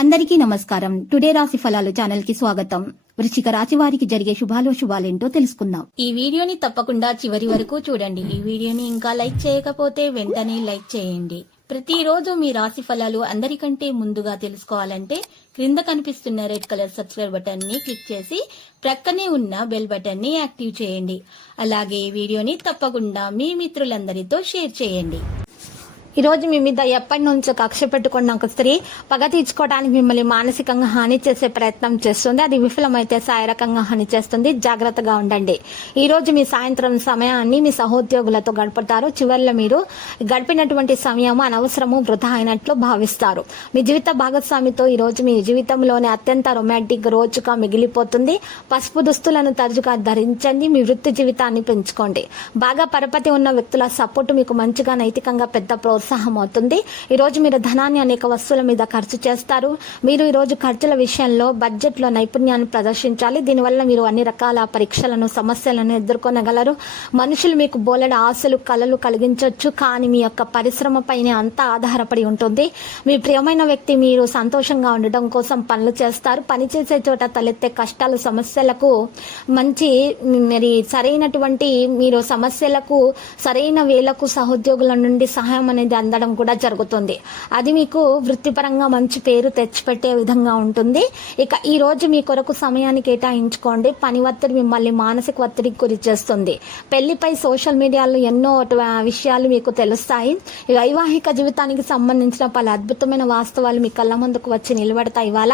అందరికీ నమస్కారం. టుడే రాశి ఫలాలు ఛానల్ కి స్వాగతం. వృశ్చిక రాశి వారికి జరిగే శుభాలేంటో తెలుసుకుందాం. ఈ వీడియోని తప్పకుండా చివరి వరకు చూడండి. ఈ వీడియోని ఇంకా లైక్ చేయకపోతే వెంటనే లైక్ చేయండి. ప్రతిరోజు మీ రాశి ఫలాలు అందరికంటే ముందుగా తెలుసుకోవాలంటే క్రింద కనిపిస్తున్న రెడ్ కలర్ సబ్స్క్రైబ్ బటన్ ని క్లిక్ చేసి ప్రక్కనే ఉన్న బెల్ బటన్ ని యాక్టివ్ చేయండి. అలాగే ఈ వీడియోని తప్పకుండా మీ మిత్రులందరితో షేర్ చేయండి. ఈ రోజు మీ మీద ఎప్పటి నుంచో కక్ష పెట్టుకున్న ఒక స్త్రీ పగ తీర్చుకోవడానికి మిమ్మల్ని మానసికంగా హాని చేసే ప్రయత్నం చేస్తుంది. అది విఫలమైతే శారీరకంగా హాని చేస్తుంది. జాగ్రత్తగా ఉండండి. ఈ రోజు మీ సాయంత్రం సమయాన్ని మీ సహోద్యోగులతో గడుపుతారు. చివరిలో మీరు గడిపినటువంటి సమయం అనవసరము, వృధా అయినట్లు భావిస్తారు. మీ జీవిత భాగస్వామితో ఈ రోజు మీ జీవితంలోనే అత్యంత రొమాంటిక్ రోజుగా మిగిలిపోతుంది. పసుపు దుస్తులను తరచుగా ధరించండి. మీ వృత్తి జీవితాన్ని పెంచుకోండి. బాగా పరపతి ఉన్న వ్యక్తుల సపోర్టు మీకు మంచిగా నైతికంగా పెద్ద ప్రోత్సాహం అవుతుంది. ఈ రోజు మీరు ధనాన్ని అనేక వస్తువుల మీద ఖర్చు చేస్తారు. మీరు ఈ రోజు ఖర్చుల విషయంలో బడ్జెట్ లో నైపుణ్యాన్ని ప్రదర్శించాలి. దీనివల్ల మీరు అన్ని రకాల పరీక్షలను, సమస్యలను ఎదుర్కొనగలరు. మనుషులు మీకు బోలెడు ఆశలు, కలలు కలిగించవచ్చు. కానీ మీ యొక్క పరిశ్రమ పైనే అంతా ఆధారపడి ఉంటుంది. మీ ప్రియమైన వ్యక్తి మీరు సంతోషంగా ఉండడం కోసం పనులు చేస్తారు. పనిచేసే చోట తలెత్తే కష్టాలు, సమస్యలకు మరి సరైనటువంటి మీరు సమస్యలకు సరైన వేళకు సహోద్యోగుల నుండి సహాయం అనేది అందడం కూడా జరుగుతుంది. అది మీకు వృత్తిపరంగా మంచి పేరు తెచ్చిపెట్టే విధంగా ఉంటుంది. ఇక ఈ రోజు మీ కొరకు సమయాన్ని కేటాయించుకోండి. పని ఒత్తిడి మిమ్మల్ని మానసిక ఒత్తిడికి గురి చేస్తుంది. పెళ్లిపై సోషల్ మీడియాలో ఎన్నో విషయాలు మీకు తెలుస్తాయి. వైవాహిక జీవితానికి సంబంధించిన పలు అద్భుతమైన వాస్తవాలు మీ కళ్ళ ముందుకు వచ్చి నిలబడతాయి. ఇవాళ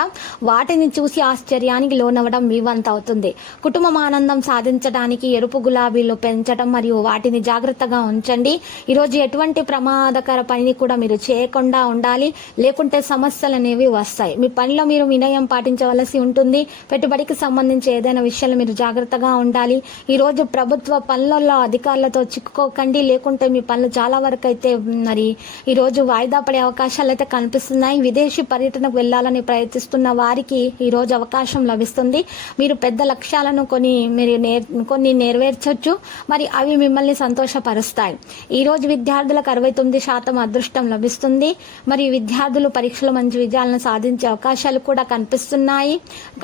వాటిని చూసి ఆశ్చర్యానికి లోనవ్వడం మీ వంత అవుతుంది. కుటుంబం ఆనందం సాధించడానికి ఎరుపు గులాబీలు పెంచడం మరియు వాటిని జాగ్రత్తగా ఉంచండి. ఈరోజు ఎటువంటి ప్రమాదకర పనిని కూడా మీరు చేయకుండా ఉండాలి, లేకుంటే సమస్యలు అనేవి వస్తాయి. మీ పనిలో మీరు వినయం పాటించవలసి ఉంటుంది. పెట్టుబడికి సంబంధించి ఏదైనా విషయాలు మీరు జాగ్రత్తగా ఉండాలి. ఈ రోజు ప్రభుత్వ పనులలో అధికారులతో చిక్కుకోకండి, లేకుంటే మీ పనులు చాలా వరకు అయితే మరి ఈ రోజు వాయిదా పడే అవకాశాలు అయితే కనిపిస్తున్నాయి. విదేశీ పర్యటనకు వెళ్లాలని ప్రయత్నిస్తున్న వారికి ఈ రోజు అవకాశం లభిస్తుంది. మీరు పెద్ద లక్ష్యాలను కొన్ని నెరవేర్చొచ్చు, మరి అవి మిమ్మల్ని సంతోషపరుస్తాయి. ఈ రోజు విద్యార్థులకు 69% అదృష్టం లభిస్తుంది. మరి విద్యార్థులు పరీక్షలో మంచి విజయాలను సాధించే అవకాశాలు కూడా కనిపిస్తున్నాయి.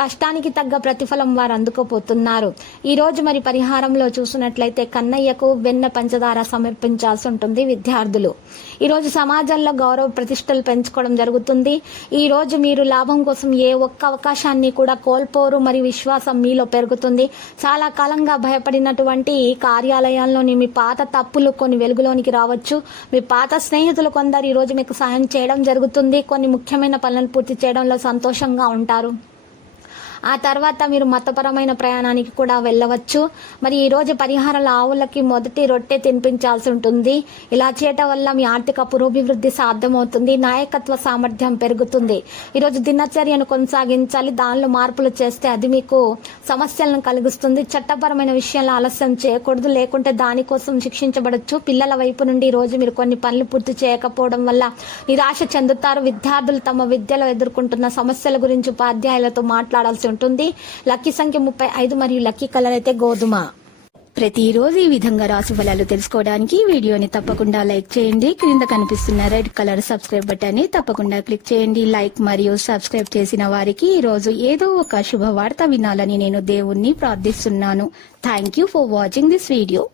కష్టానికి తగ్గ ప్రతిఫలం వారు అందుకోపోతున్నారు. ఈ రోజు మరి పరిహారంలో చూసినట్లయితే కన్నయ్యకు వెన్న పంచదార సమర్పించాల్సి ఉంటుంది. విద్యార్థులు ఈ రోజు సమాజంలో గౌరవ ప్రతిష్టలు పెంచుకోవడం జరుగుతుంది. ఈ రోజు మీరు లాభం కోసం ఏ ఒక్క అవకాశాన్ని కూడా కోల్పోరు. మరి విశ్వాసం మీలో పెరుగుతుంది. చాలా కాలంగా భయపడినటువంటి కార్యాలయాల్లోని మీ పాత తప్పులు కొన్ని వెలుగులోనికి రావచ్చు. మీ పాత స్నేహితులు కొందరు ఈ రోజు మీకు సాయం చేయడం జరుగుతుంది. కొన్ని ముఖ్యమైన పనులను పూర్తి చేయడంలో సంతోషంగా ఉంటారు. ఆ తర్వాత మీరు మతపరమైన ప్రయాణానికి కూడా వెళ్ళవచ్చు. మరి ఈ రోజు పరిహారాల ఆవులకి మొదటి రొట్టె తినిపించాల్సి ఉంటుంది. ఇలా చేయటం వల్ల మీ ఆర్థిక పురోభివృద్ధి సాధ్యమవుతుంది. నాయకత్వ సామర్థ్యం పెరుగుతుంది. ఈరోజు దినచర్యను కొనసాగించాలి. దానిలో మార్పులు చేస్తే అది మీకు సమస్యలను కలిగిస్తుంది. చట్టపరమైన విషయాల్లో ఆలస్యం చేయకూడదు, లేకుంటే దానికోసం శిక్షించబడచ్చు. పిల్లల వైపు నుండి ఈ రోజు మీరు కొన్ని పనులు పూర్తి చేయకపోవడం వల్ల నిరాశ చెందుతారు. విద్యార్థులు తమ విద్యలో ఎదుర్కొంటున్న సమస్యల గురించి ఉపాధ్యాయులతో మాట్లాడాల్సి ఉంటుంది. లక్కీ సంఖ్య 35 మరియు లక్కీ కలర్ అయితే గోధుమ. ప్రతిరోజు ఈ విధంగా రాశి ఫలాలు తెలుసుకోవడానికి వీడియోని తప్పకుండా లైక్ చేయండి. క్రింద కనిపిస్తున్న రెడ్ కలర్ సబ్స్క్రైబ్ బటన్ ని తప్పకుండా క్లిక్ చేయండి. లైక్ మరియు సబ్స్క్రైబ్ చేసిన వారికి ఈ రోజు ఏదో ఒక శుభవార్త వినాలని నేను దేవుణ్ణి ప్రార్థిస్తున్నాను. Thank you for watching this video.